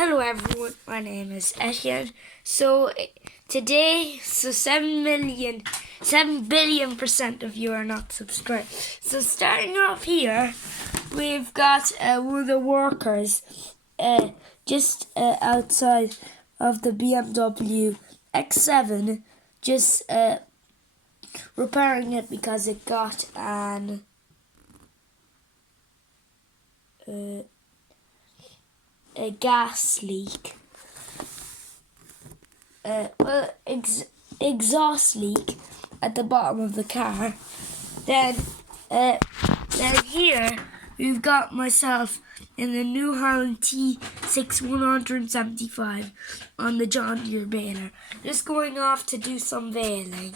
Hello everyone, my name is Etienne. So today, 7 billion% of you are not subscribed. So starting off here, we've got one of the workers just outside of the BMW X7, just repairing it because it got an a gas leak. Exhaust leak at the bottom of the car. Then here we've got myself in the New Holland T6 175 on the John Deere baler, just going off to do some baling.